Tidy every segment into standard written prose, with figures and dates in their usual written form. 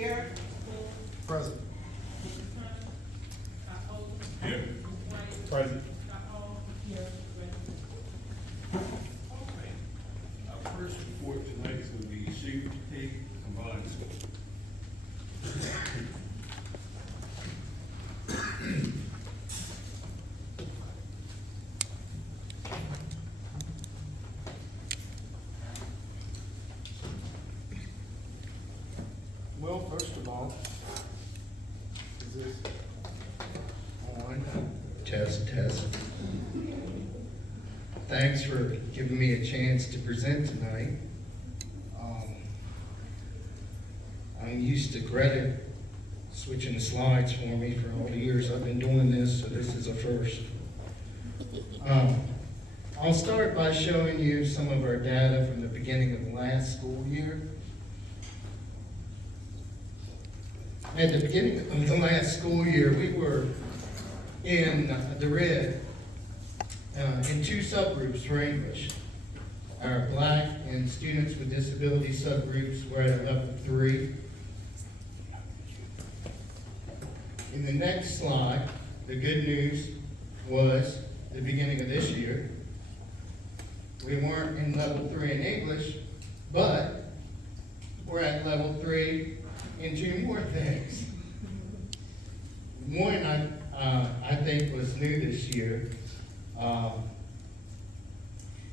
Here. Present. Here. Present. Okay. Our first report tonight is going to be Cedar Creek Combined School. Well, first of all, is this on? Test, test. Thanks for giving me a chance to present tonight. I'm used to Greta switching the slides for me for all the years I've been doing this, so this is a first. I'll start by showing you some of our data from the beginning of the last school year. At the beginning of the last school year, we were in the red in two subgroups for English. Our Black and students with disability subgroups were at level 3. In the next slide, the good news was the beginning of this year. We weren't in level 3 in English, but we're at level 3 in 2 more things. One I think was new this year,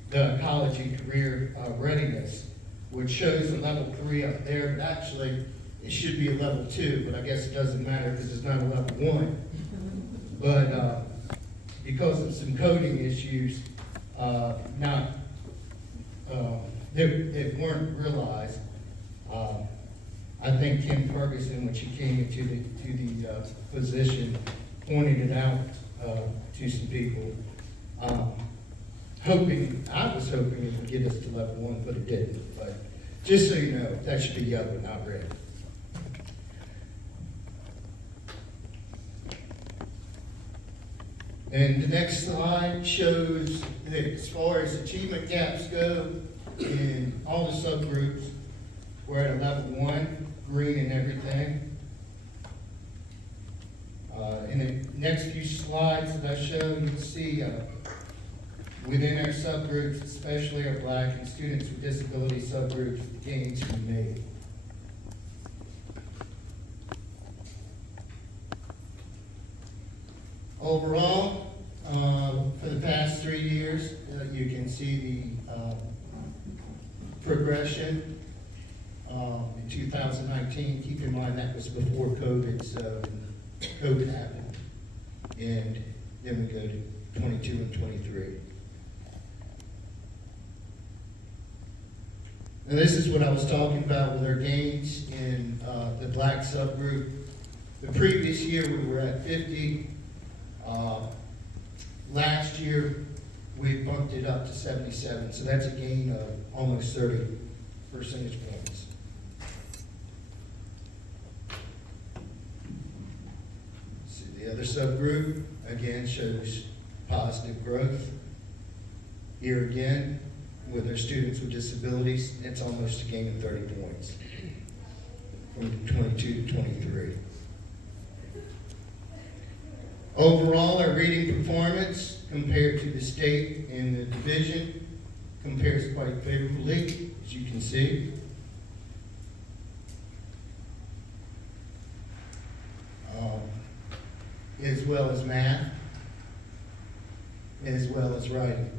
the college and career readiness, which shows a level 3 up there, but actually it should be a level 2, but I guess it doesn't matter because it's not a level 1. But because of some coding issues, they weren't realized. I think Kim Ferguson, when she came into the position, pointed it out to some people. I was hoping it would get us to level 1, but it didn't. But just so you know, that should be yellow, not red. And the next slide shows that as far as achievement gaps go, in all the subgroups, we're at a level 1, green and everything. In the next few slides that I show, you'll see within our subgroups, especially our Black and students with disability subgroups, the gains we made. Overall, for the past 3 years, you can see the progression. In 2019, keep in mind that was before COVID, so COVID happened. And then we go to 22 and 23. And this is what I was talking about with our gains in the Black subgroup. The previous year we were at 50. Last year we bumped it up to 77, so that's a gain of almost 30 percentage points. See, the other subgroup again shows positive growth. Here again, with our students with disabilities, it's almost a gain of 30 points from 22 to 23. Overall, our reading performance compared to the state and the division compares quite favorably, as you can see. As well as math, as well as writing.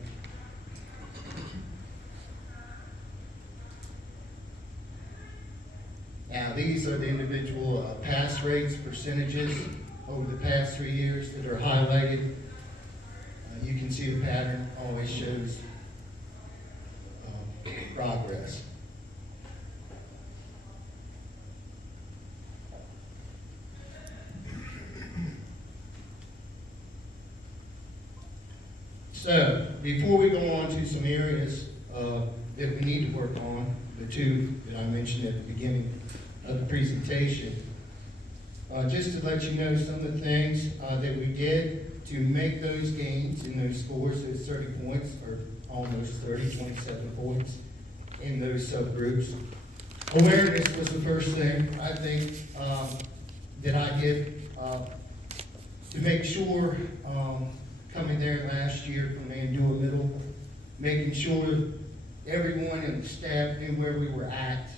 Now, these are the individual pass rates, percentages over the past 3 years that are highlighted. You can see the pattern always shows progress. So, before we go on to some areas that we need to work on, the 2 that I mentioned at the beginning of the presentation, just to let you know some of the things that we did to make those gains in those scores, those 30 points, or almost 30, 27 points in those subgroups. Awareness was the first thing, I think, that I did, to make sure, coming there last year from Andua Middle, making sure everyone and the staff knew where we were at.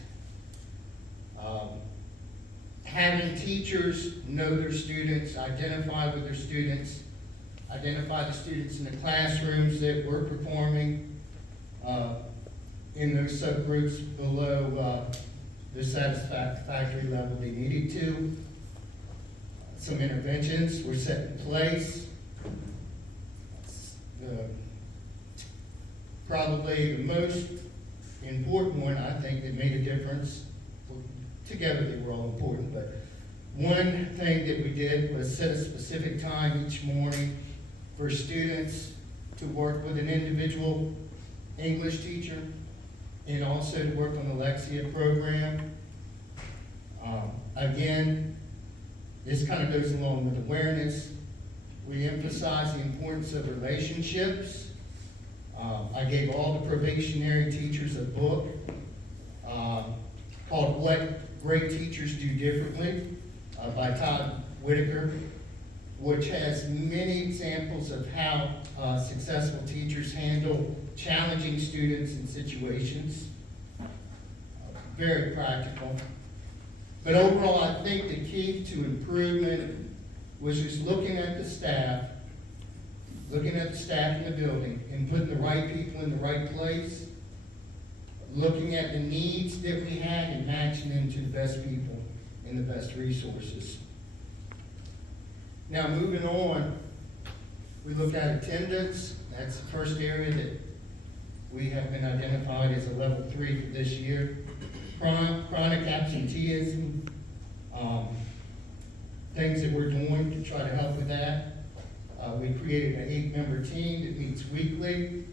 Having teachers know their students, identify with their students, identify the students in the classrooms that were performing in those subgroups below the satisfactory level they needed to. Some interventions were set in place. Probably the most important one, I think, that made a difference. Together they were all important, but one thing that we did was set a specific time each morning for students to work with an individual English teacher and also to work on the Lexia program. Again, this kind of goes along with awareness. We emphasize the importance of relationships. I gave all the probationary teachers a book called What Great Teachers Do Differently by Todd Whitaker, which has many examples of how successful teachers handle challenging students and situations. Very practical. But overall, I think the key to improvement was just looking at the staff in the building and putting the right people in the right place, looking at the needs that we had and matching them to the best people and the best resources. Now, moving on, we look at attendance. That's the first area that we have been identified as a level 3 for this year. Chronic absenteeism, things that we're doing to try to help with that. We created an 8-member team that meets weekly.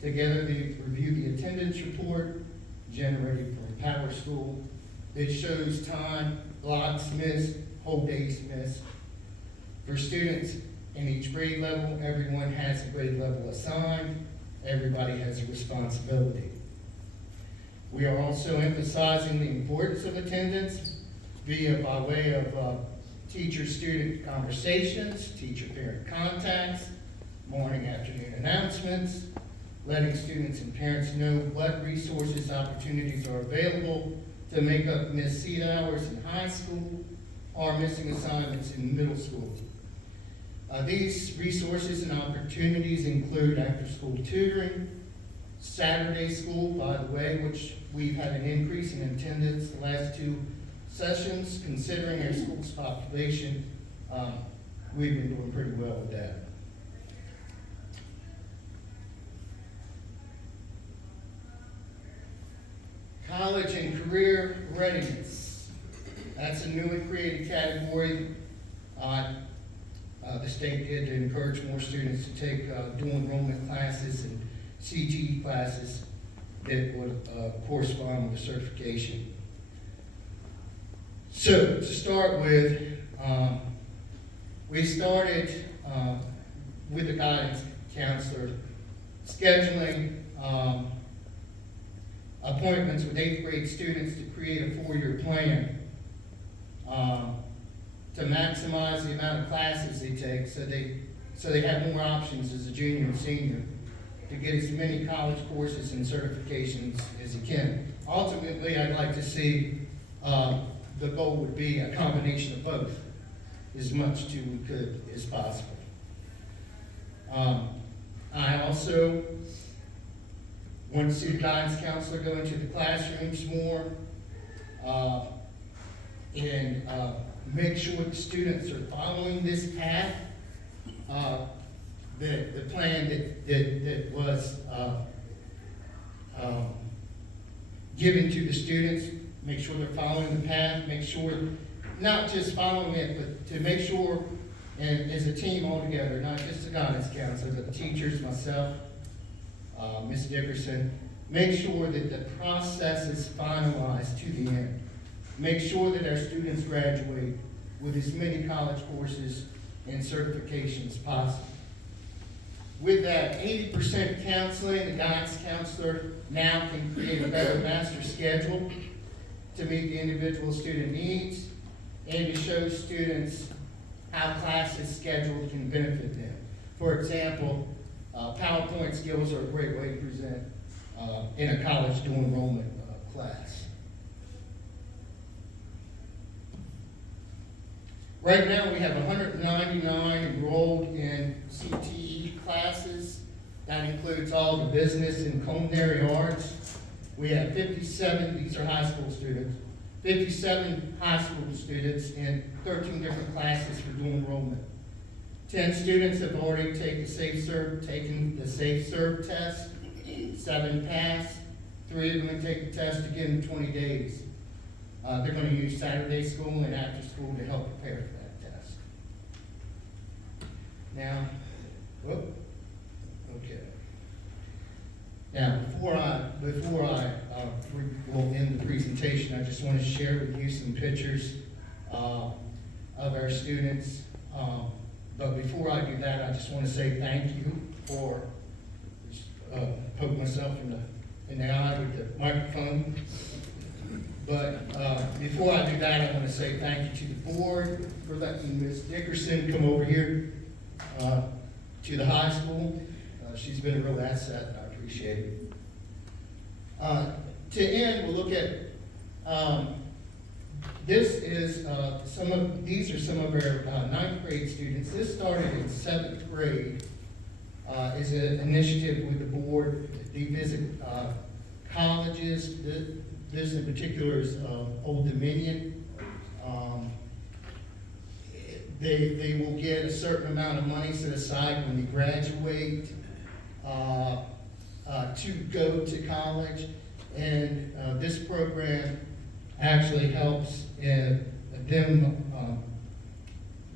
Together, they review the attendance report generated from Power School. It shows time, blocks missed, whole days missed. For students in each grade level, everyone has a grade level assigned. Everybody has a responsibility. We are also emphasizing the importance of attendance by way of teacher-student conversations, teacher-parent contacts, morning, afternoon announcements, letting students and parents know what resources, opportunities are available to make up missed seat hours in high school or missing assignments in middle school. These resources and opportunities include after-school tutoring, Saturday school, by the way, which we've had an increase in attendance the last 2 sessions. Considering our school's population, we've been doing pretty well with that. College and career readiness. That's a newly created category. The state did to encourage more students to take dual enrollment classes and CTE classes that would correspond with the certification. So to start with, we started with the guidance counselor scheduling appointments with 8th grade students to create a 4-year plan to maximize the amount of classes they take so they have more options as a junior and senior to get as many college courses and certifications as you can. Ultimately, I'd like to see the goal would be a combination of both, as much as we could as possible. I also want to see the guidance counselor go into the classrooms more and make sure the students are following this path, the plan that was given to the students. Make sure they're following the path, make sure, not just following it, but to make sure, and as a team all together, not just the guidance counselor, but the teachers, myself, Ms. Dickerson, make sure that the process is finalized to the end. Make sure that our students graduate with as many college courses and certifications as possible. With that 80% counseling, the guidance counselor now can create a better master schedule to meet the individual student needs and to show students how classes scheduled can benefit them. For example, PowerPoint skills are a great way to present in a college dual enrollment class. Right now, we have 199 enrolled in CTE classes. That includes all the business and culinary arts. We have 57, these are high school students, 57 high school students in 13 different classes for dual enrollment. 10 students have already taken the Safe Serve test, 7 passed, 3 are going to take the test again in 20 days. They're going to use Saturday school and after school to help prepare for that test. Now, okay. Now, before I will end the presentation, I just want to share with you some pictures of our students. But before I do that, I just want to say thank you for poke myself in the eye with the microphone. But before I do that, I want to say thank you to the board for letting Ms. Dickerson come over here to the high school. She's been a real asset, and I appreciate it. To end, we'll look at these are some of our 9th grade students. This started in 7th grade. Is an initiative with the board. They visit colleges. This in particular is Old Dominion. They will get a certain amount of money set aside when they graduate to go to college, and this program actually helps them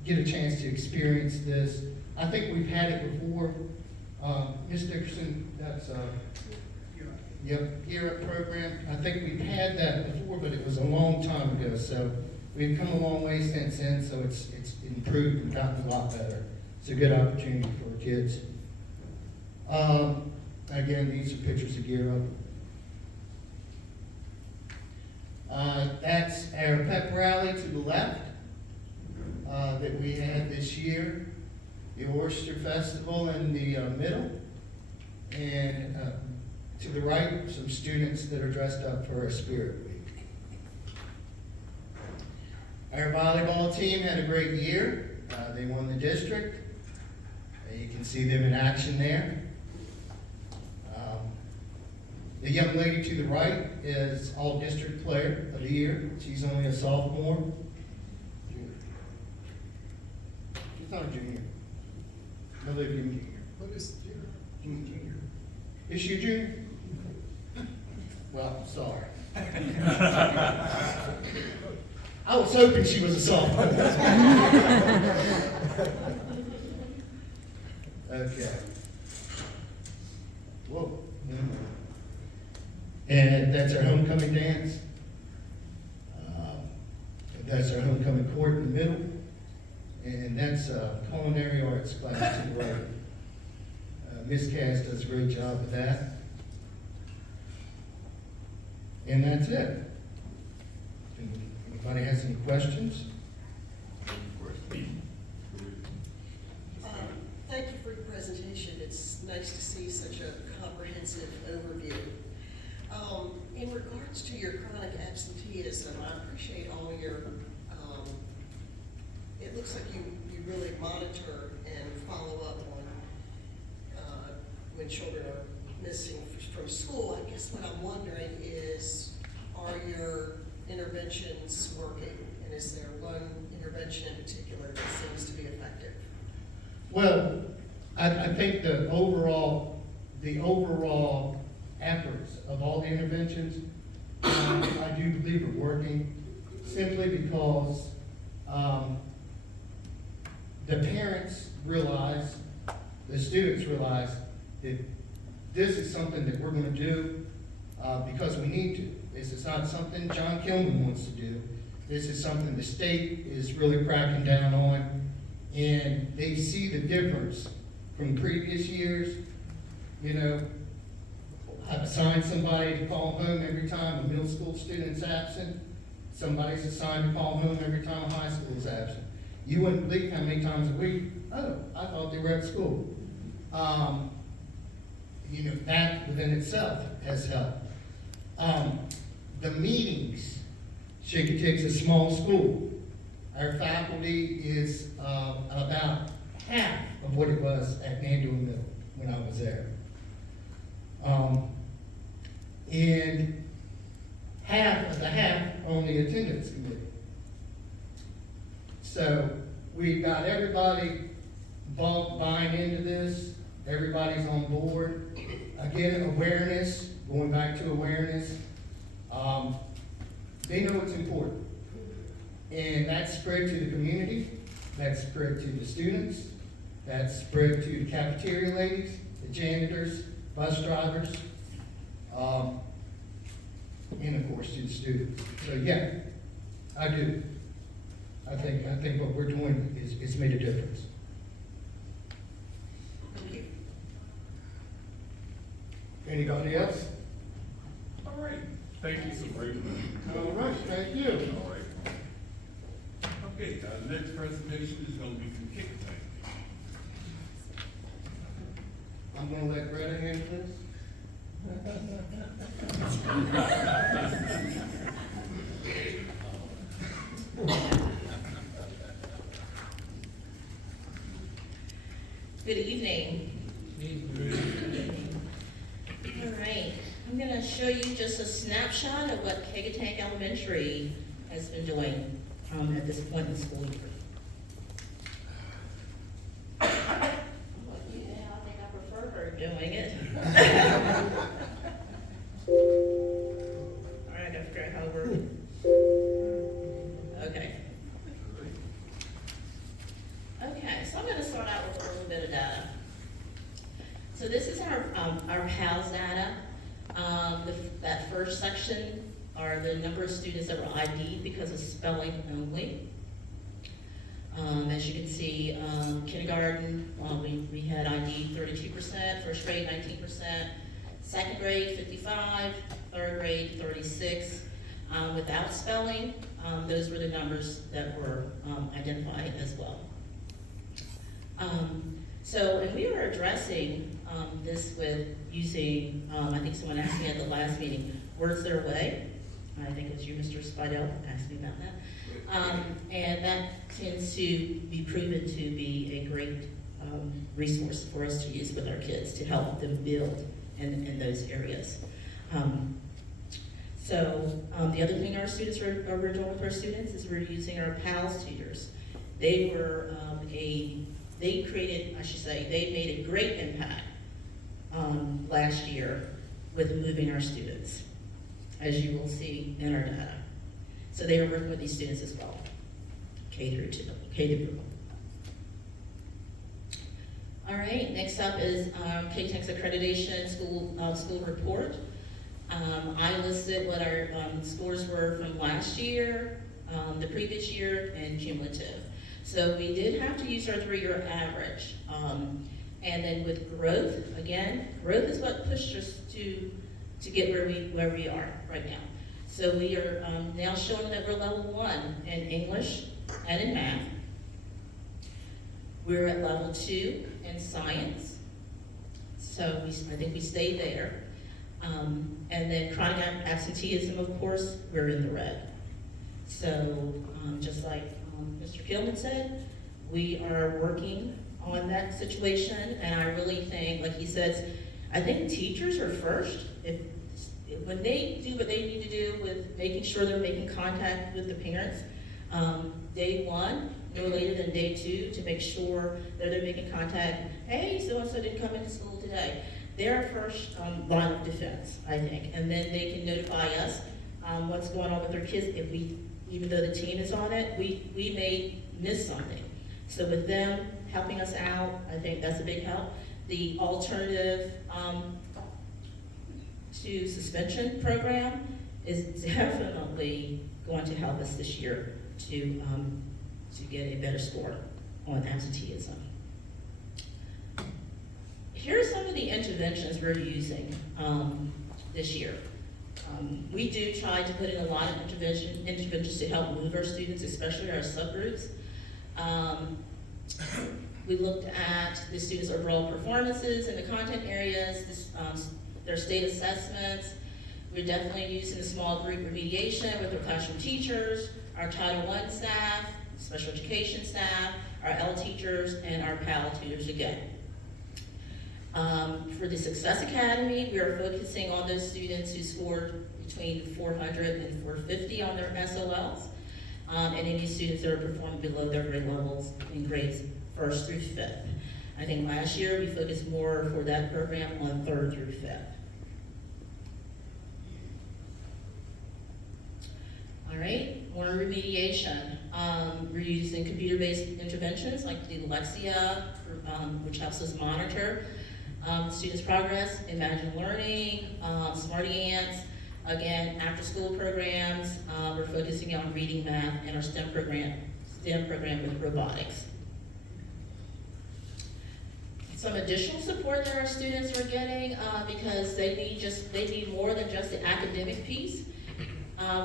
get a chance to experience this. I think we've had it before. Ms. Dickerson, that's ERA program. I think we've had that before, but it was a long time ago. So we've come a long way since then. So it's improved and gotten a lot better. It's a good opportunity for kids. Again, these are pictures of GEAR Up. That's our pep rally to the left that we had this year. The Oyster Festival in the middle. And to the right, some students that are dressed up for our Spirit Week. Our volleyball team had a great year. They won the district. You can see them in action there. The young lady to the right is All-District Player of the Year. She's only a sophomore. She's not a junior. Olivia junior. What is junior? Junior. Is she a junior? Well, sorry. I was hoping she was a sophomore. Okay. Whoa. And that's our homecoming dance. That's our homecoming court in the middle. And that's culinary arts class to the right. Ms. Cass does a great job with that. And that's it. Anybody has any questions? Thank you for your presentation. It's nice to see such a comprehensive overview. In regards to your chronic absenteeism, I appreciate all your, it looks like you really monitor and follow up on when children are missing from school. I guess what I'm wondering is, are your interventions working? And is there one intervention in particular that seems to be effective? Well, I think the overall efforts of all the interventions, I do believe are working, simply because the parents realize, the students realize that this is something that we're going to do because we need to. This is not something John Kilman wants to do. This is something the state is really cracking down on, and they see the difference from previous years. You know, I've assigned somebody to call home every time a middle school student's absent. Somebody's assigned to call home every time a high school is absent. You wouldn't believe how many times a week, oh, I thought they were at school. That within itself has helped. The meetings, Chincoteague's a small school. Our faculty is about half of what it was at Mandeville Middle when I was there. And half of the half on the attendance committee. So we've got everybody buying into this, everybody's on board. Again, awareness, going back to awareness. They know it's important. And that's spread to the community, that's spread to the students, that's spread to the cafeteria ladies, the janitors, bus drivers, and of course to the students. So yeah, I do. I think what we're doing is made a difference. Anybody else? All right, thank you, Sabrina. All right, thank you. All right. Okay, the next presentation is gonna be from Chincoteague. I'm gonna let Greta handle this. Good evening. All right, I'm gonna show you just a snapshot of what Chincoteague Elementary has been doing at this point in the school year. Well, yeah, I think I prefer her doing it. All right, I gotta figure out how to work it. Okay. Okay, so I'm gonna start out with a little bit of data. So this is our PALS data. That first section are the number of students that were ID'd because of spelling only. As you can see, kindergarten, we had ID 32%, first grade 19%, second grade 55%, third grade 36%. Without spelling, those were the numbers that were identified as well. And we were addressing this with using, I think someone asked me at the last meeting, Words Their Way. I think it's you, Mr. Spidell, asked me about that. And that tends to be proven to be a great resource for us to use with our kids to help them build in those areas. The other thing our students we're doing with our students is we're using our PALS tutors. They were they made a great impact last year with moving our students, as you will see in our data. So they are working with these students as well, K through 2, K to 2. All right, next up is Chincoteague's accreditation school report. I listed what our scores were from last year, the previous year, and cumulative. So we did have to use our 3-year average. And then with growth, again, growth is what pushed us to get where we are right now. So we are now showing that we're level 1 in English and in math. We're at level 2 in science. So I think we stayed there. And then chronic absenteeism, of course, we're in the red. So just like Mr. Kilman said, we are working on that situation, and I really think, like he says, I think teachers are first. When they do what they need to do with making sure they're making contact with the parents, day 1, no later than day 2, to make sure that they're making contact. Hey, so-and-so didn't come into school today. They're our first line of defense, I think, and then they can notify us what's going on with their kids. Even though the team is on it, we may miss something. So with them helping us out, I think that's a big help. The alternative to suspension program is definitely going to help us this year to get a better score on absenteeism. Here are some of the interventions we're using this year. We do try to put in a lot of interventions to help move our students, especially our subgroups. We looked at the students' overall performances in the content areas, their state assessments. We're definitely using the small group remediation with our classroom teachers, our Title I staff, special education staff, our L teachers, and our PAL tutors again. For the Success Academy, we are focusing on those students who scored between 400 and 450 on their SOLs, and any students that are performing below their grade levels in grades 1st through 5th. I think last year we focused more for that program on 3rd through 5th. All right, more remediation. We're using computer-based interventions like the Alexia, which helps us monitor students' progress, Imagine Learning, Smarty Ants. Again, after-school programs, we're focusing on reading, math, and our STEM program with robotics. Some additional support that our students are getting because they need more than just the academic piece.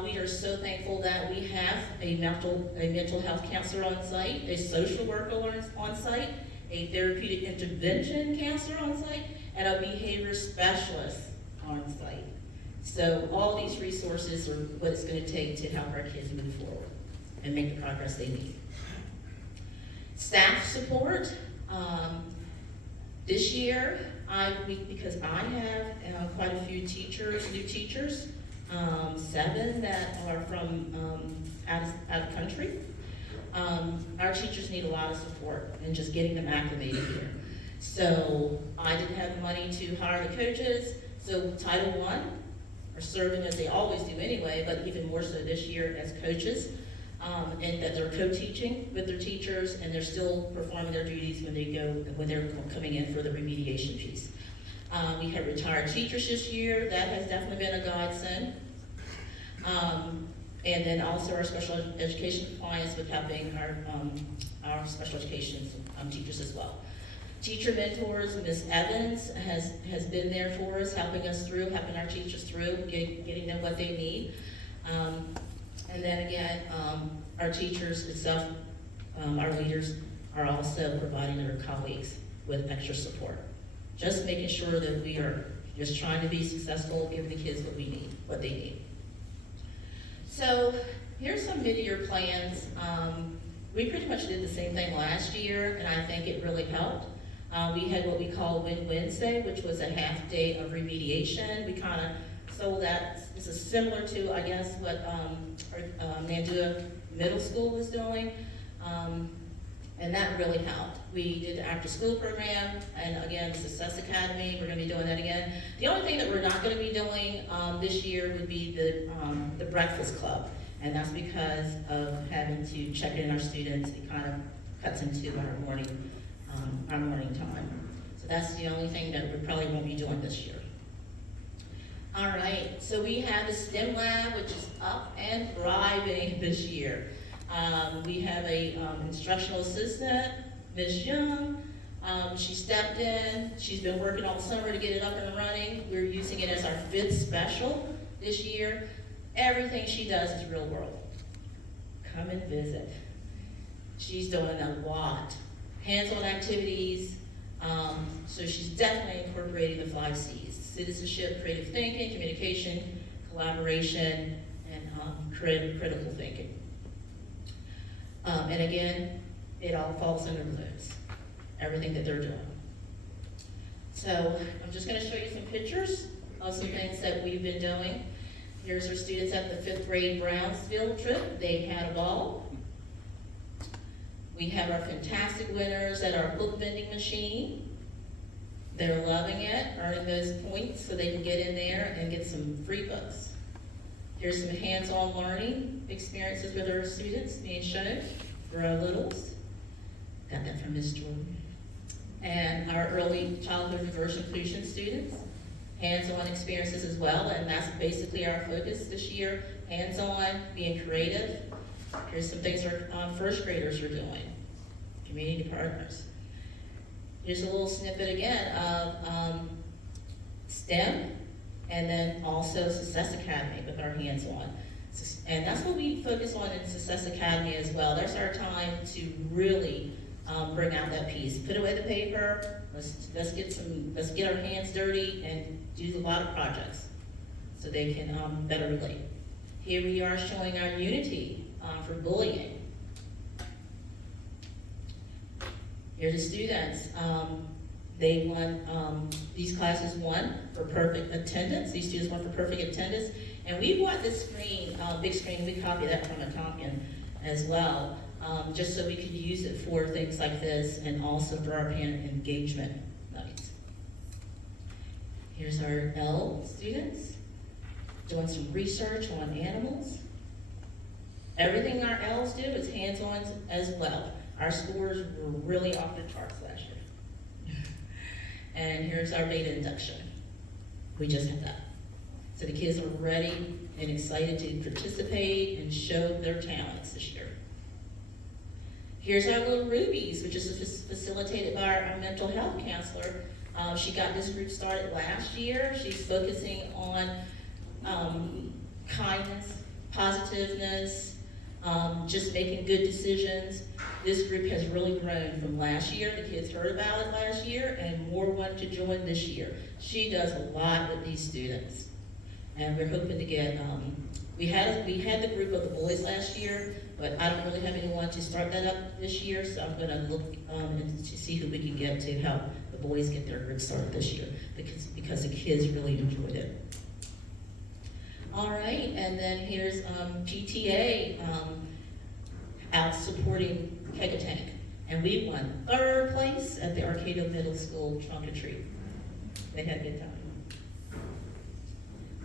We are so thankful that we have a mental health counselor on site, a social worker on site, a therapeutic intervention counselor on site, and a behavior specialist on site. So all these resources are what it's going to take to help our kids move forward and make the progress they need. Staff support. This year, because I have quite a few new teachers, 7 that are from out of country. Our teachers need a lot of support and just getting them acclimated here. So I didn't have the money to hire the coaches, so Title I are serving as they always do anyway, but even more so this year as coaches, and that they're co-teaching with their teachers and they're still performing their duties when they're coming in for the remediation piece. We have retired teachers this year. That has definitely been a godsend. And then also our special education compliance with helping our special education teachers as well. Teacher mentors, Ms. Evans has been there for us, helping our teachers through, getting them what they need. And then again, our teachers itself, our leaders are also providing their colleagues with extra support. Just making sure that we are just trying to be successful, giving the kids what they need. So here's some mid-year plans. We pretty much did the same thing last year, and I think it really helped. We had what we call Win Wednesday, which was a half day of remediation. We kind of sold that. This is similar to, I guess, what Nandua Middle School is doing. And that really helped. We did the after-school program, and again, the Success Academy, we're gonna be doing that again. The only thing that we're not gonna be doing this year would be the Breakfast Club. And that's because of having to check in our students. It kind of cuts into our morning time. So that's the only thing that we probably won't be doing this year. All right, so we have the STEM Lab, which is up and thriving this year. We have a instructional assistant, Ms. Young. She stepped in. She's been working all summer to get it up and running. We're using it as our 5th special this year. Everything she does is real world. Come and visit. She's doing a lot. Hands-on activities. So she's definitely incorporating the 5 C's: citizenship, creative thinking, communication, collaboration, and critical thinking. And again, it all falls under Blues, everything that they're doing. So I'm just going to show you some pictures of some things that we've been doing. Here's our students at the 5th grade Brownsville trip. They had a ball. We have our fantastic winners at our book vending machine. They're loving it, earning those points so they can get in there and get some free books. Here's some hands-on learning experiences with our students being shown for our littles. Got that from Ms. Jordan. And our early childhood reverse inclusion students, hands-on experiences as well, and that's basically our focus this year, hands-on, being creative. Here's some things our first graders are doing, community partners. Here's a little snippet again of STEM and then also Success Academy with our hands-on. And that's what we focus on in Success Academy as well. There's our time to really bring out that piece. Put away the paper, let's get our hands dirty and do a lot of projects so they can better relate. Here we are showing our unity for bullying. Here are the students. They won, these classes won for perfect attendance. These students won for perfect attendance. And we bought this screen, big screen, we copied that from a Tompkins as well, just so we could use it for things like this and also for our parent engagement nights. Here's our L students doing some research on animals. Everything our L's do is hands-on as well. Our scores were really off the charts last year. And here's our beta induction. We just had that. So the kids are ready and excited to participate and show their talents this year. Here's our little Rubies, which is facilitated by our mental health counselor. She got this group started last year. She's focusing on kindness, positiveness, just making good decisions. This group has really grown from last year. The kids heard about it last year and more want to join this year. She does a lot with these students. And we're hoping to get, we had the group of the boys last year, but I don't really have anyone to start that up this year, so I'm gonna look to see who we can get to help the boys get their group started this year, because the kids really enjoyed it. All right, and then here's PTA out supporting Keg a Tank. And we won 3rd place at the Arcado Middle School trunk or treat. They had a good time.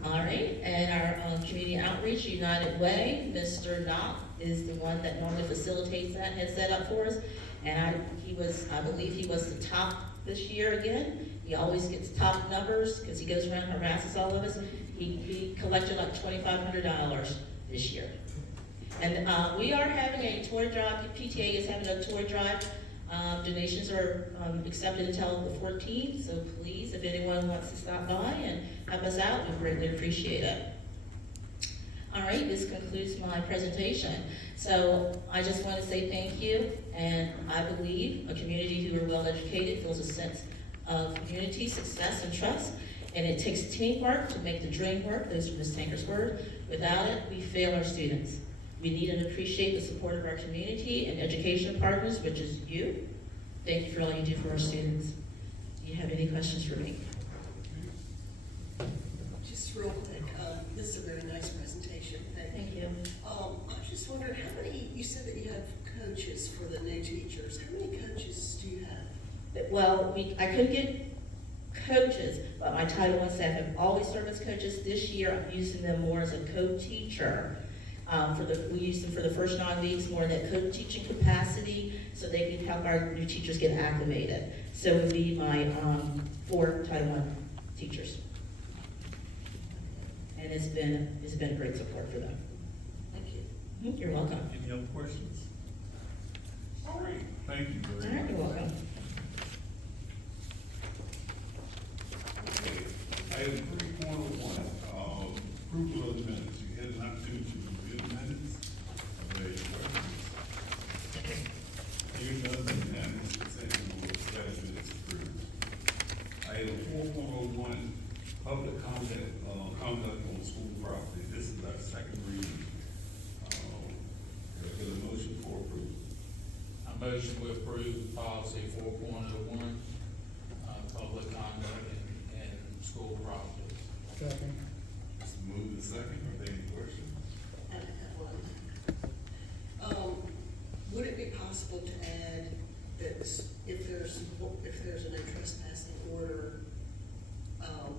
All right, and our community outreach, United Way, Mr. Knock is the one that normally facilitates that, has set up for us. And I believe he was the top this year again. He always gets top numbers because he goes around and harasses all of us. He collected like $2,500 this year. And we are having a toy drive. PTA is having a toy drive. Donations are accepted until the 14th, so please, if anyone wants to stop by and help us out, we greatly appreciate it. All right, this concludes my presentation. So I just want to say thank you, and I believe a community who are well educated feels a sense of community, success, and trust, and it takes teamwork to make the dream work. Those are Ms. Tanker's words. Without it, we fail our students. We need and appreciate the support of our community and education partners, which is you. Thank you for all you do for our students. Do you have any questions for me? Just real quick, this is a very nice presentation. Thank you. I was just wondering, how many, you said that you have coaches for the new teachers. How many coaches do you have? Well, I couldn't get coaches, but my Title I staff have always served as coaches. This year, I'm using them more as a co-teacher. We used them for the first 9 weeks, more in that co-teaching capacity, so they can help our new teachers get acclimated. So it would be my 4 Title I teachers. And it's been a great support for them. Thank you. You're welcome. Any other questions? All right, thank you All very right, much. you're welcome. Okay, item 3.1, approval of the minutes. You had an opportunity to review the minutes. Are there any questions? Hearing none, unanimous consent, we will declare the minutes approved. Item 4.01, public conduct on school property. This is our second reading. Is there a motion for approval? I motion we approve policy 4.01, public conduct and school property. Second. It's moved and second. Are there any questions? I have one. Would it be possible to add that if there's a no trespassing order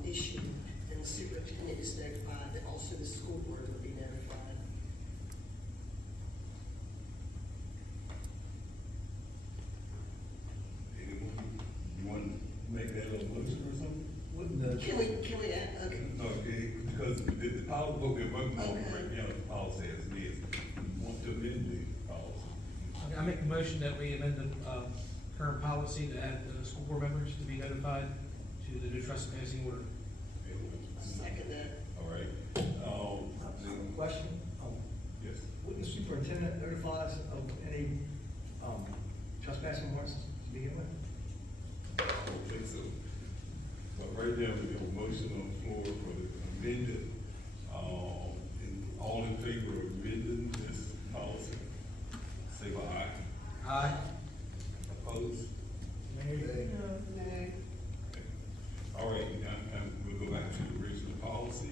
issued and the superintendent is notified, that also the school board would be notified? Anyone, you want to make that a motion or something? Wouldn't the, Can we add, okay, No, because the policy, what we're working on, Okay. right now, the policy as it is. We want to amend the policy. I make a motion that we amend the, current policy to add the school board members to be notified to the new trespassing order. Second that. All right, then, Question, yes. wouldn't the superintendent notify us of any, trespassing warrants to begin with? I don't think so. But right now, we have a motion on the floor for the amended, all in favor of amending this policy, say aye. Aye. Opposed? Nay. All right, now, we'll go back to the original policy.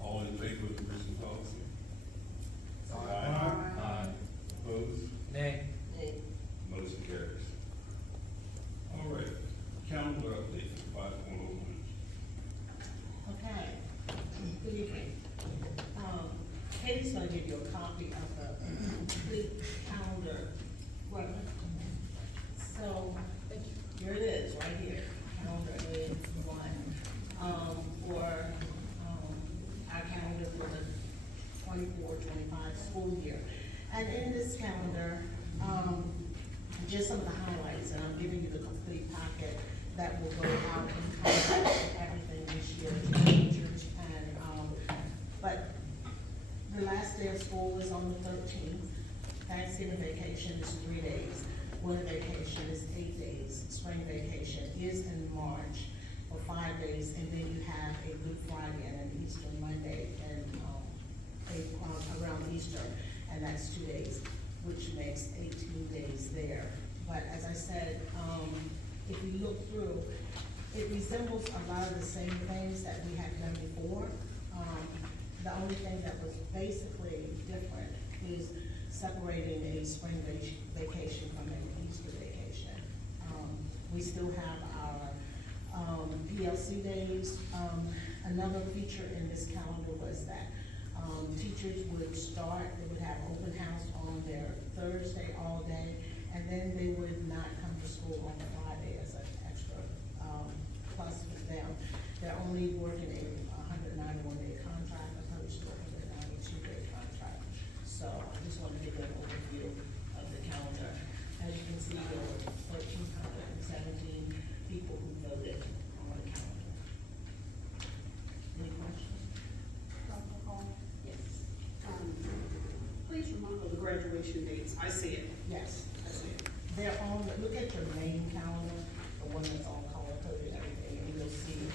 All in favor of the original policy? Say aye. Aye. Opposed? Nay. Nay. Motion carries. All right, calendar update, 5.01. Okay, good evening. Katie's gonna give you a copy of the complete calendar. So, here it is, right here, calendar A1, for, our calendar for the 24-25 school year. And in this calendar, just some of the highlights, and I'm giving you the complete packet that will go out and cover everything this year to teachers and, but the last day of school is on the 13th. Thanksgiving vacation is 3 days. Winter vacation is 8 days. Spring vacation is in March for 5 days, and then you have a Good Friday and an Easter Monday and, around Easter, and that's 2 days, which makes 18 days there. But as I said, if you look through, it resembles a lot of the same things that we have done before. The only thing that was basically different is separating a spring vacation from an Easter vacation. We still have our PLC days. Another feature in this calendar was that teachers would start, they would have open house on their Thursday all day, and then they would not come to school on Friday as an extra plus for them. They're only working a 191-day contract opposed to a 192-day contract. So I just want to give you an overview of the calendar. As you can see, there were 1,317 people who voted on the calendar. Any questions? Dr. Hall, Yes. please remind me of the graduation dates. I see it. Yes. I see it. They're on, look at your main calendar, the one that's all color coded and everything, and you'll see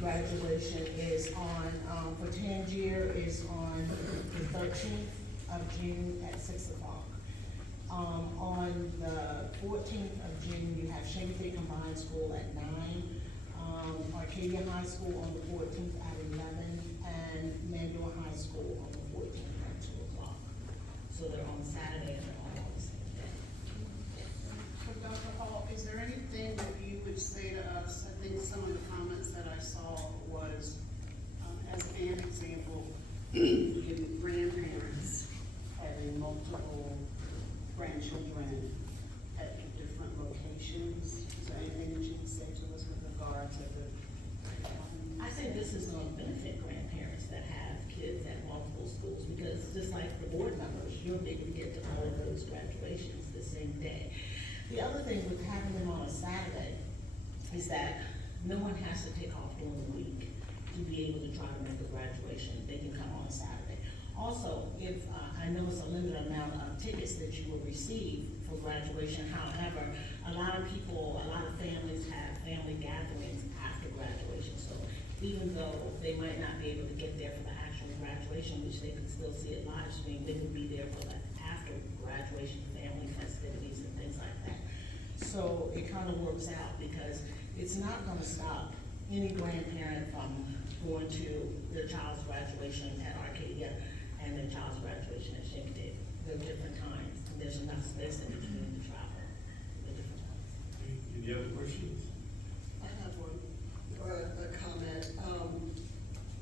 graduation is on, for Tangier is on the 13th of June at 6 o'clock. On the 14th of June, you have Shanklin Combined School at 9, Arcadia High School on the 14th at 11, and Mandeville High School on the 14th at 2 o'clock. So they're on Saturday and they're all on the same day. So Dr. Hall, is there anything that you would say to us? I think some of the comments that I saw was, as an example, giving grandparents having multiple grandchildren at different locations. Is there anything that you can say to us with regard to the? I think this is going to benefit grandparents that have kids at multiple schools, because just like the board members, you'll be able to get to all of those graduations the same day. The other thing with having them on a Saturday is that no one has to take off during the week to be able to try to make a graduation. They can come on a Saturday. Also, if, I know it's a limited amount of tickets that you will receive for graduation, however, a lot of people, a lot of families have family gatherings after graduation, so even though they might not be able to get there for the actual graduation, which they can still see it live stream, they will be there for the after graduation family festivities and things like that. So it kind of works out, because it's not gonna stop any grandparent from going to their child's graduation at Arcadia and their child's graduation at Shanklin. They're different times, and there's enough space in between to travel. They're different times. Any other questions? I have one, or a comment.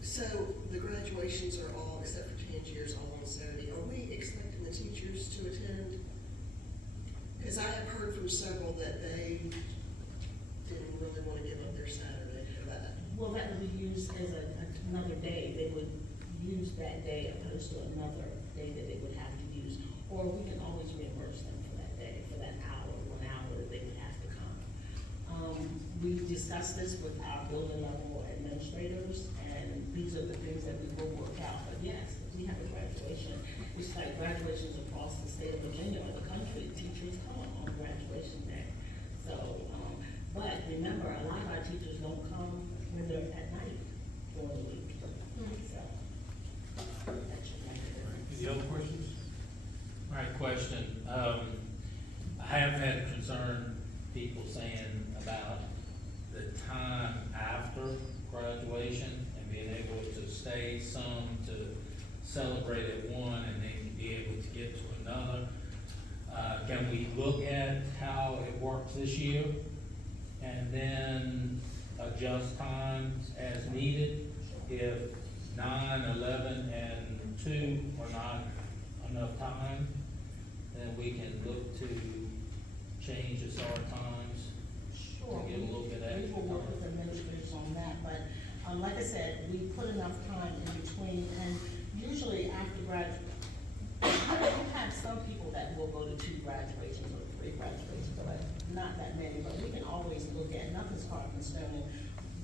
So the graduations are all, except for Tangier's, all on Saturday. Are we expecting the teachers to attend? Because I have heard from several that they didn't really want to give up their Saturday for that. Well, that would be used as another day. They would use that day opposed to another day that they would have to use. Or we can always reimburse them for that day, for that hour, 1 hour that they would have to come. We discussed this with our building level administrators administrators, and these are the things that we will work out. But yes, we have a graduation, it's like graduations across the state of Virginia or the country, teachers come on graduation day. So, but remember, a lot of our teachers don't come when they're at night during the week, so. That should make a difference. Any other questions? All right, question. I have had concern, people saying about the time after graduation and being able to stay some to celebrate at one and then be able to get to another. Can we look at how it works this year and then adjust times as needed? If 9, 11, and 2 are not enough time, then we can look to change the start times Sure. to get a little bit We extra will work with time. administrators on that, but, like I said, we put enough time in between, and usually after you have some people that will go to 2 graduations or 3 graduations, but not that many, but we can always look at, nothing's carved in stone.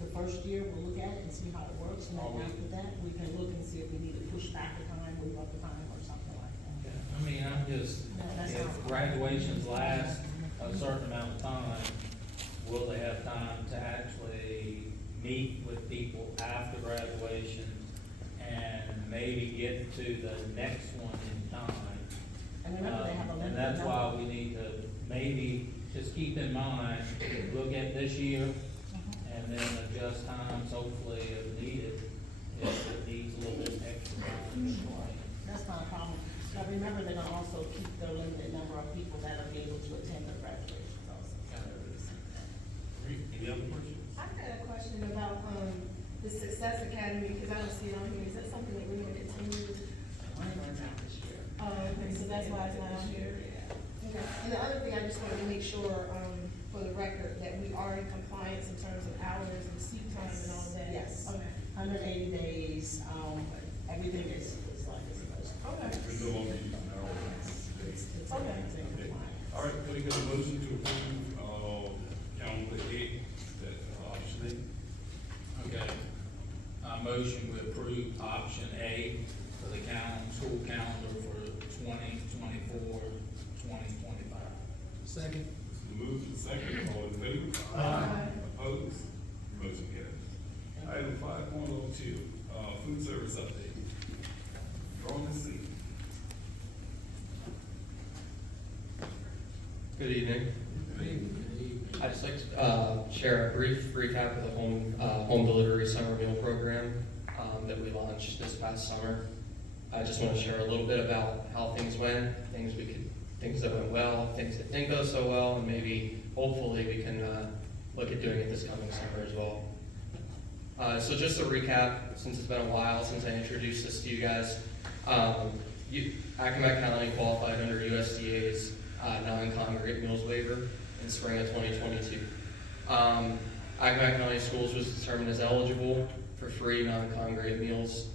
The first year, we'll look at it and see how it works, and then after that, we can look and see if we need to push back the time, move up the time, or something like that. I mean, I'm just, No, that's if not- graduations last a certain amount of time, will they have time to actually meet with people after graduation and maybe get to the next one in time? And remember, they have a And limited that's number. why we need to maybe just keep in mind, look at this year and then adjust times hopefully if needed, if it needs a little bit extra time. That's not a problem. But remember, they're gonna also keep their limited number of people that'll be able to attend the graduations also. Any other questions? I had a question about, the Success Academy, because I don't see it on here, is that something that we're gonna continue? Money runs out this year. Okay, so that's why it's not on here? Okay, and the other thing, I just wanted to make sure, for the record, that we are in compliance in terms of hours and seat time and all that? Yes. Okay. 180 days, everything is like it's supposed to. Okay. We no longer use an hour. It's Okay. it's in compliance. All right, can we get a motion to approve, calendar 8, that option Okay. Motion to approve option A for the school calendar for 2024, 2025. Second. A? Moved and second, all in favor? Aye. Opposed? Motion carries. Item 5.02, food service update. Drawing the seat. Good evening. I'd just like to share a brief recap of the home delivery summer meal program that we launched this past summer. I just want to share a little bit about how things went, things that went well, things that didn't go so well, and maybe hopefully we can look at doing it this coming summer as well. So just a recap, since it's been a while since I introduced this to you guys, Accomack County qualified under USDA's non-congregate meals waiver in spring of 2022. Accomack County Schools was determined as eligible for free non-congregate meals.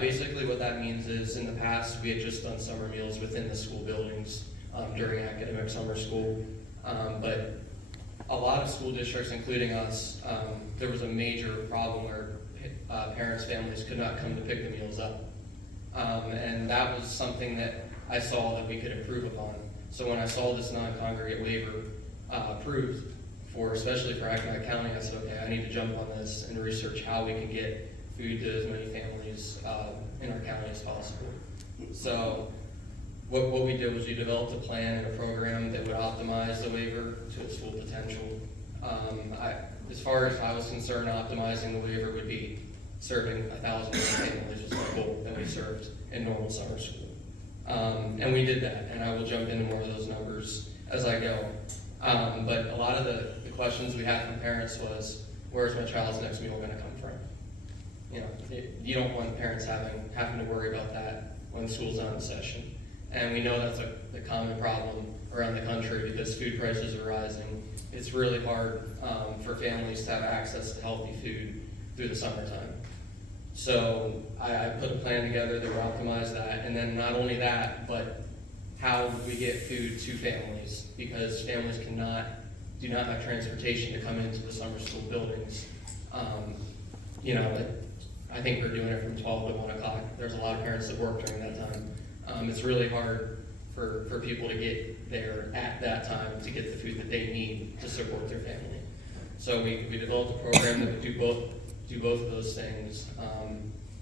Basically what that means is in the past, we had just done summer meals within the school buildings during academic summer school. But a lot of school districts, including us, there was a major problem where parents, families could not come to pick the meals up. And that was something that I saw that we could improve upon. So when I saw this non-congregate waiver approved especially for Accomack County, I said, okay, I need to jump on this and research how we can get food to as many families in our county as possible. So what we did was we developed a plan and a program that would optimize the waiver to its full potential. As far as I was concerned, optimizing the waiver would be serving 1,000 families was the goal that we served in normal summer school. And we did that, and I will jump into more of those numbers as I go. But a lot of the questions we had from parents was, where's my child's next meal gonna come from? You know, you don't want parents having to worry about that when school's not in session. And we know that's a common problem around the country because food prices are rising. It's really hard for families to have access to healthy food through the summertime. So I put a plan together that would optimize that, and then not only that, but how would we get food to families? Because families do not have transportation to come into the summer school buildings you know, I think we're doing it from 12 to 1 o'clock. There's a lot of parents that work during that time. It's really hard for people to get there at that time to get the food that they need to support their family. So we developed a program that would do both of those things,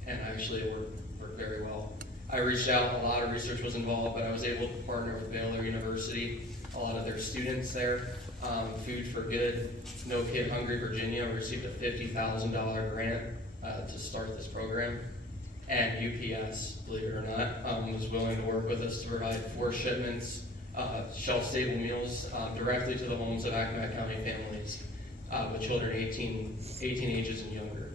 and actually it worked very well. I reached out, a lot of research was involved, but I was able to partner with Baylor University, a lot of their students there. Food for Good, No Kid Hungry Virginia received a $50,000 grant to start this program. And UPS, believe it or not, was willing to work with us to provide 4 shipments, shelf-stable meals directly to the homes of Accomack County families with children 18 ages and younger.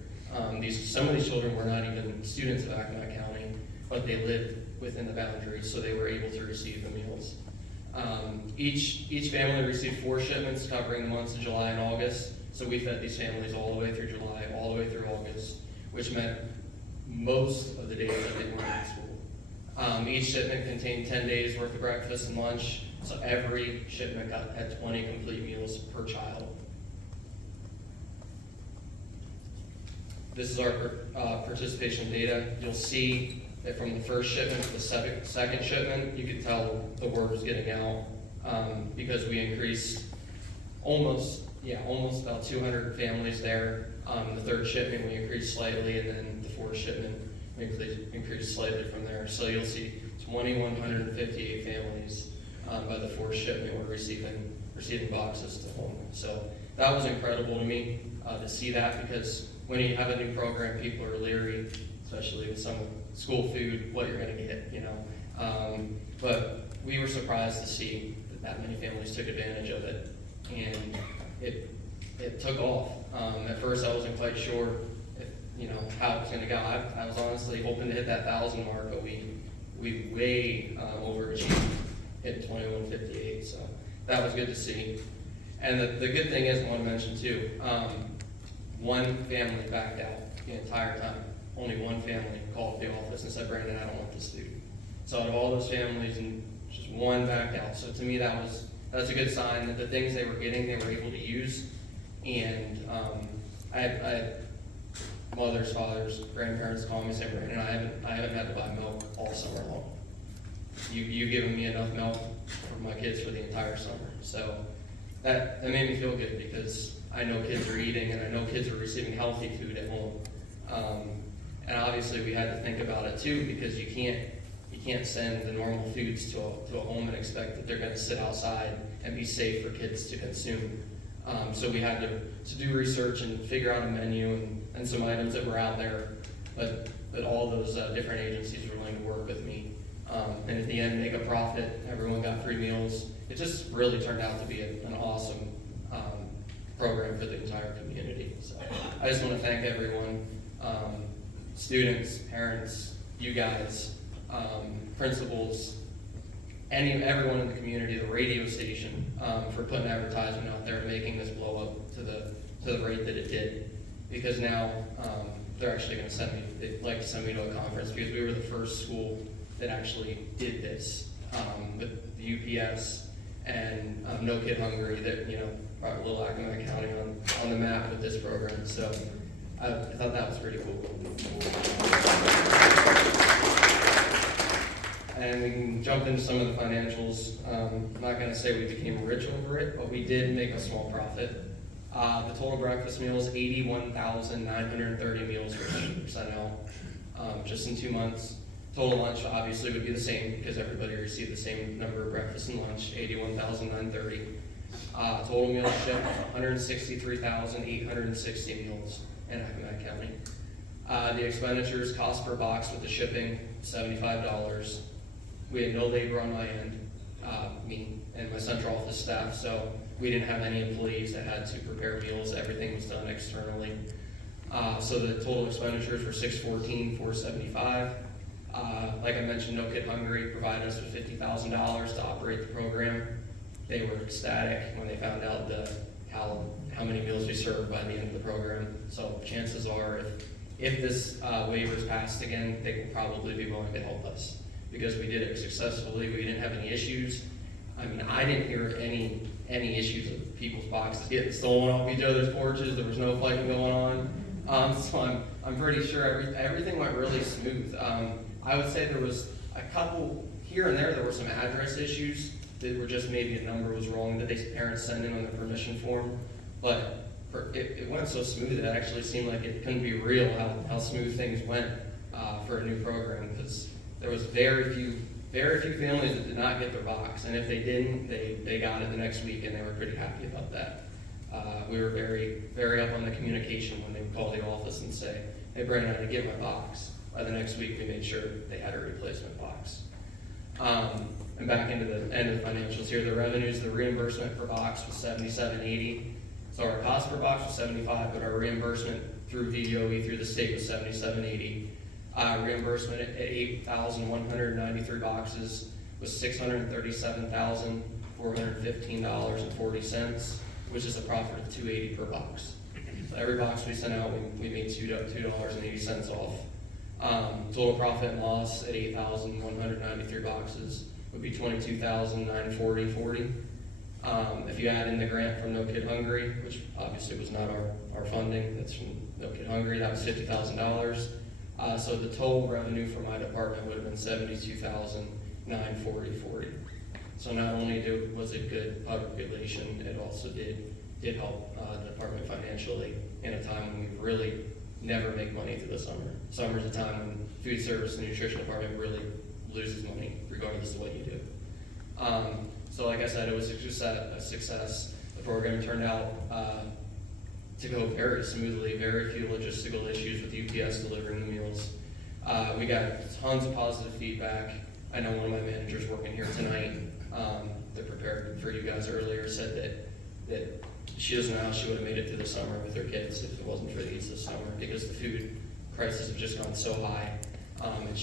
Some of these children were not even students of Accomack County, but they lived within the boundaries, so they were able to receive the meals. Each family received 4 shipments covering the months of July and August, so we fed these families all the way through July, all the way through August, which meant most of the days that they weren't in school. Each shipment contained 10 days worth of breakfast and lunch, so every shipment had 20 complete meals per child. This is our participation data. You'll see that from the first shipment to the second shipment, you could tell the word was getting out because we increased almost about 200 families there. The third shipment we increased slightly, and then the fourth shipment we increased slightly from there. So you'll see 2,158 families by the fourth shipment were receiving boxes to home. So that was incredible to me to see that, because when you have a new program, people are leery, especially with some school food, what you're going to get, you know. But we were surprised to see that many families took advantage of it, and it took off. At first, I wasn't quite sure if, you know, how it was going to go. I was honestly hoping to hit that 1,000 mark, but we way overachieved, hit 2,158. So that was good to see. And the good thing is, I want to mention too, one family backed out the entire time. Only one family called the office and said, "Brandon, I don't want this food." So out of all those families, and just one backed out. So to me, that's a good sign that the things they were getting, they were able to use. And I had mothers, fathers, grandparents call me and say, "Brandon, I haven't had to buy milk all summer long. You've given me enough milk for my kids for the entire summer." So that made me feel good, because I know kids are eating, and I know kids are receiving healthy food at home. And obviously we had to think about it too, because you can't send the normal foods to a home and expect that they're going to sit outside and be safe for kids to consume. So we had to do research and figure out a menu and some items that were out there, but all those different agencies were willing to work with me. And at the end, make a profit. Everyone got free meals. It just really turned out to be an awesome program for the entire community. So I just want to thank everyone, students, parents, you guys, principals, everyone in the community, the radio station, for putting advertisement out there and making this blow up to the rate that it did. Because now they're actually going to they'd like to send me to a conference, because we were the first school that actually did this with the UPS and No Kid Hungry, that, you know, brought Little Accomack County on the map with this program. So I thought that was pretty cool. And we can jump into some of the financials. I'm not going to say we became rich over it, but we did make a small profit. The total breakfast meals, 81,930 meals for 50% out, just in 2 months. Total lunch obviously would be the same, because everybody received the same number of breakfast and lunch, 81,930. Total meals shipped, 163,860 meals in Accomack County. The expenditures, cost per box with the shipping, $75. We had no labor on my end, me and my central office staff, so we didn't have any employees that had to prepare meals. Everything was done externally. So the total expenditures were $614,475. Like I mentioned, No Kid Hungry provided us with $50,000 to operate the program. They were ecstatic when they found out how many meals we served by the end of the program. So chances are, if this waiver is passed again, they will probably be willing to help us, because we did it successfully. We didn't have any issues. I mean, I didn't hear any issues of people's boxes getting stolen off each other's porches. There was no fighting going on. So I'm pretty sure everything went really smooth. I would say there was a couple, here and there were some address issues that were just maybe a number was wrong that they parents sent in on their permission form. But it went so smooth, it actually seemed like it couldn't be real how smooth things went for a new program, because there was very few families that did not get their box, and if they didn't, they got it the next week, and they were pretty happy about that. We were very, very up on the communication when they would call the office and say, hey, Brandon, I didn't get my box. By the next week, we made sure they had a replacement box. And back into the end of the financials here, the revenues, the reimbursement per box was $77.80. So our cost per box was $75, but our reimbursement through VDOE, through the state, was $77.80. Reimbursement at 8,193 boxes was $637,415.40, which is a profit of $2.80 per box. So every box we sent out, we made $2.80 off. Total profit and loss at 8,193 boxes would be $22,940.40. If you add in the grant from No Kid Hungry, which obviously was not our funding, that's from No Kid Hungry, that was $50,000. So the total revenue for my department would have been $72,940.40. So not only was it good public relation, it also did help the department financially in a time when we really never make money through the summer. Summer's a time when food service and nutrition department really loses money regardless of what you do. So like I said, it was a success. The program turned out to go very smoothly, very few logistical issues with UPS delivering the meals. We got tons of positive feedback. I know one of my managers working here tonight that prepared for you guys earlier said that she doesn't know how she would have made it through the summer with her kids if it wasn't for these this summer, because the food prices have just gone so high. And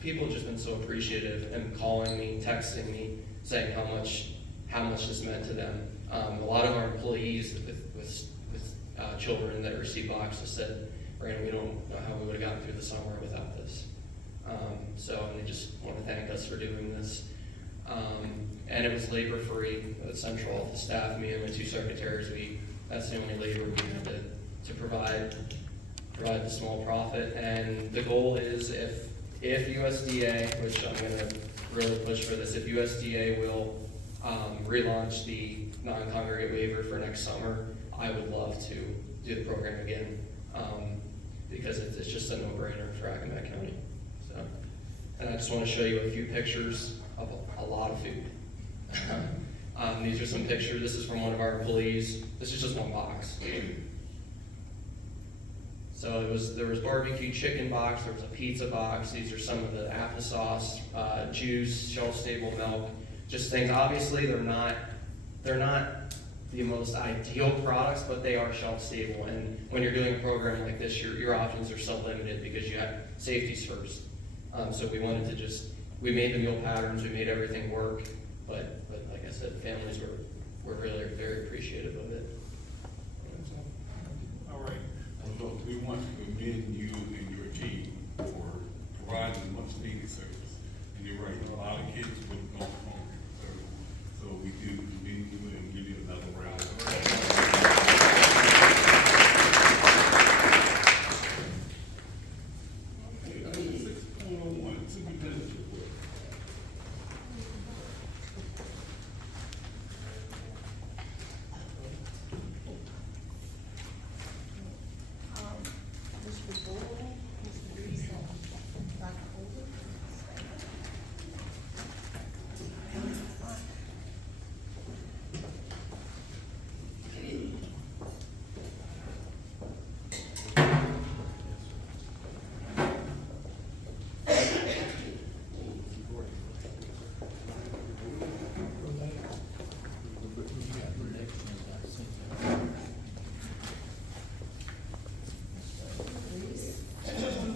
people have just been so appreciative and calling me, texting me, saying how much this meant to them. A lot of our employees with children that receive boxes said, Brandon, we don't know how we would have gotten through the summer without this. And they just want to thank us for doing this. And it was labor-free. The central office staff, me and my two secretaries, that's the only labor we had to provide the small profit. And the goal is if USDA, which I'm going to really push for this, if USDA will relaunch the non-congregate waiver for next summer, I would love to do the program again, because it's just a no-brainer for Accomack County. So, and I just want to show you a few pictures of a lot of food. These are some pictures. This is from one of our employees. This is just one box. So there was barbecue chicken box, there was a pizza box. These are some of the applesauce, juice, shelf-stable milk, just things. Obviously, they're not the most ideal products, but they are shelf-stable. And when you're doing a program like this, your options are so limited because you have safeties first. So we wanted to we made the meal patterns, we made everything work, but like I said, families were really very appreciative of it. All right. So we want to commend you and your team for providing much needed service. And you're right, a lot of kids would have gone hungry. So we do commend you and give you another round of applause. Okay, item 6.01, superintendent's report. Mr. Bull, Mr. Reese, Dr. Holder.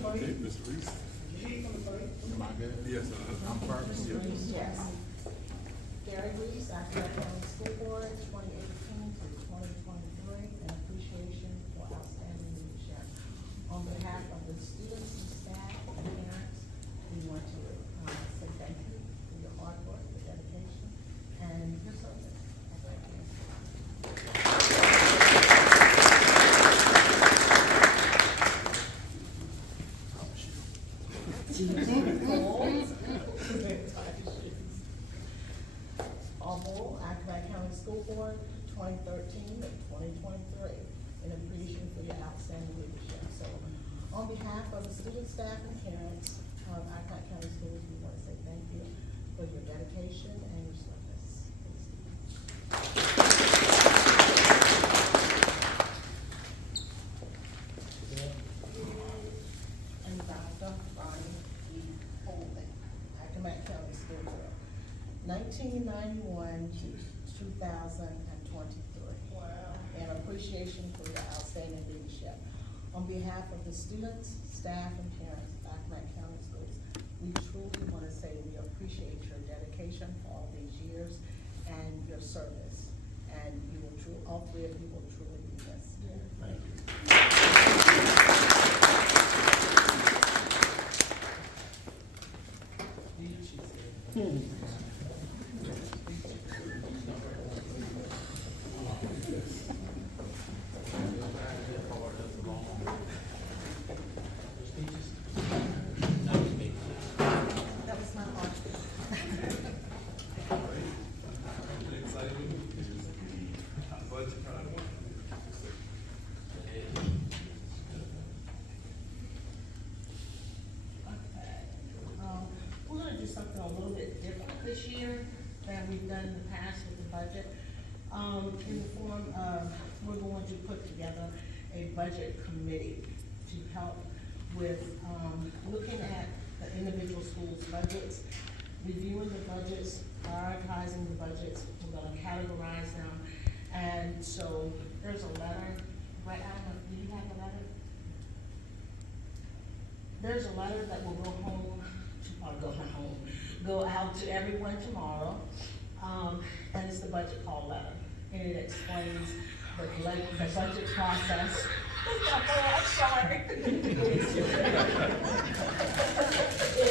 Okay, Mr. Reese. Am I good? Yes, I'm first. Yes. Gary Reese, Accomack County School Board, 2018 to 2023, and appreciation for outstanding leadership. On behalf of the students and staff and parents, we want to say thank you for your hard work, your dedication, and your service. Thank you. Board, 2013 to 2023, in appreciation for your outstanding leadership. So, on behalf of the student, staff, and parents of Accomack County Schools, we want to say thank you for your dedication and your service. And Dr. Ronnie E. Holden, Accomack County School Board, 1991 to 2023. Wow. In appreciation for your outstanding leadership. On behalf of the students, staff, and parents of Accomack County Schools, we truly want to say we appreciate your dedication for all these years and your service. And you will all three of you will truly be missed. Thank you. That was my heart. Exciting is the budget kind of. Okay. We're gonna do something a little bit different this year than we've done in the past with the budget. In the form of, we're going to put together a budget committee to help with, looking at the individual schools' budgets, reviewing the budgets, prioritizing the budgets, we're gonna categorize them. And so, there's a letter, right, I don't know, do you have a letter? There's a letter that will go out to everyone tomorrow, and it's the budget call letter. And it explains the budget process. I'm sorry. It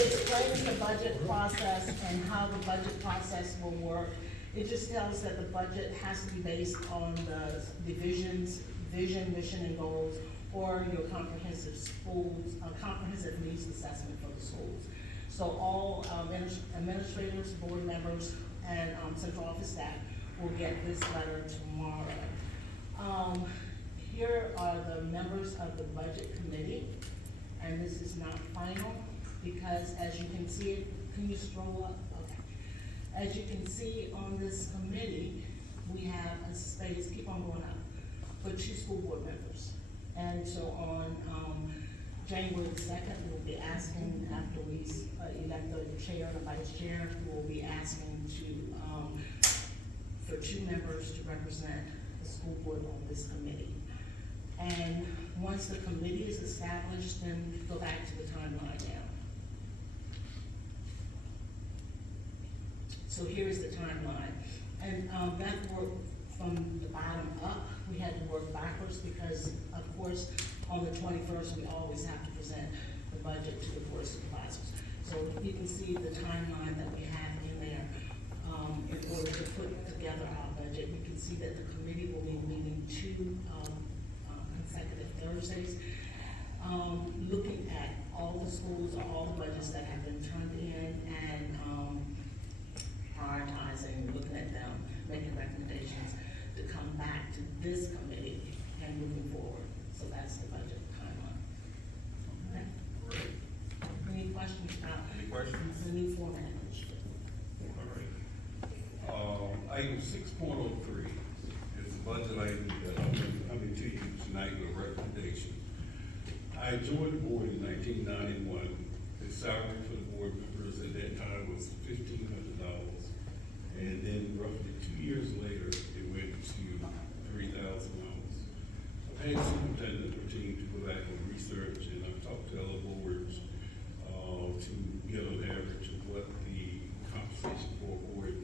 explains the budget process and how the budget process will work. It just tells that the budget has to be based on the division's vision, mission, and goals, or your comprehensive schools, comprehensive needs assessment for the schools. So all administrators, board members, and central office staff will get this letter tomorrow. Here are the members of the budget committee, and this is not final, because as you can see, can you scroll up? Okay. As you can see on this committee, we have a space, keep on going up, for 2 school board members. And so on, January 2nd, we'll be asking, after we elect the chair and the vice chair, we'll be asking for 2 members to represent the school board on this committee. And once the committee is established, then go back to the timeline now. So here's the timeline. And that worked from the bottom up. We had to work backwards because, of course, on the 21st, we always have to present the budget to the board of supervisors. So you can see the timeline that we have in there. In order to put together our budget, you can see that the committee will be meeting 2 consecutive Thursdays, looking at all the schools, or all the budgets that have been turned in, and prioritizing, looking at them, making recommendations to come back to this committee and moving forward. So that's the budget timeline. Okay? Great. Any questions about Any questions? the new format? All right. Item 6.03 is the budget item that I'm coming to you tonight with a recommendation. I joined the board in 1991. The salary for the board members at that time was $1,500. And then roughly 2 years later, it went to $3,000. I've had superintendent routine to go back and research, and I've talked to other boards to get an average of what the compensation for a board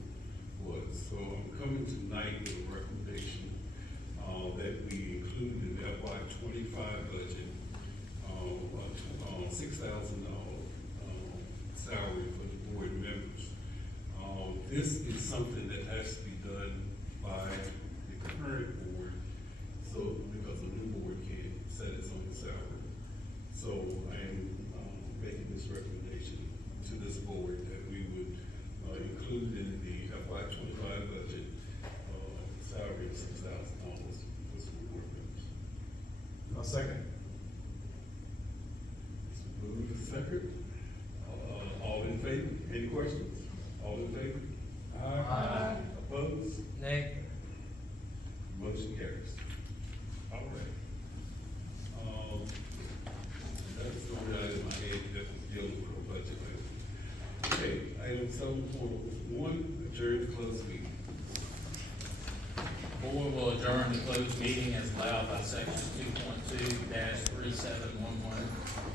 was. So I'm coming tonight with a recommendation that we include in the FY '25 budget $6,000 salary for the board members. This is something that has to be done by the current board, so because the new board can't set its own salary. So I am making this recommendation to this board that we would include in the FY '25 budget second. All in favor? Any questions? All in favor? Aye. Opposed? Nay. Motion carries. All right. That's the only item I had that was dealing with the budget. Okay, item 7.1, adjourn to closed meeting. Board will adjourn the closed meeting as allowed by section 2.2-3711